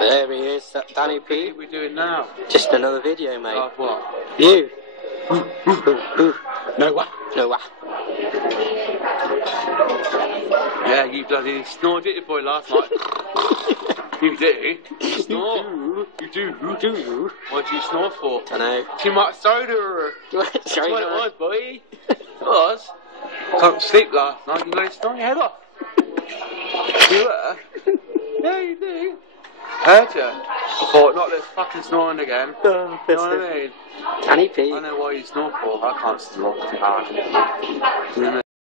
There he is, that Danny P. What are we doing now? Just another video, mate. Of what? You. No what? No what? Yeah, you bloody snored, didn't you, boy, last night? You do. You snore. You do. What did you snore for? I know. Too much cider. That's Sorry, what it was, boy. It was. Can't sleep last night. You bloody snore your head off. You were? Yeah, you do. Heard you. I thought, not this fucking snoring again. Oh, You know what I mean? Danny P. I know why you snore for. I can't snore too hard.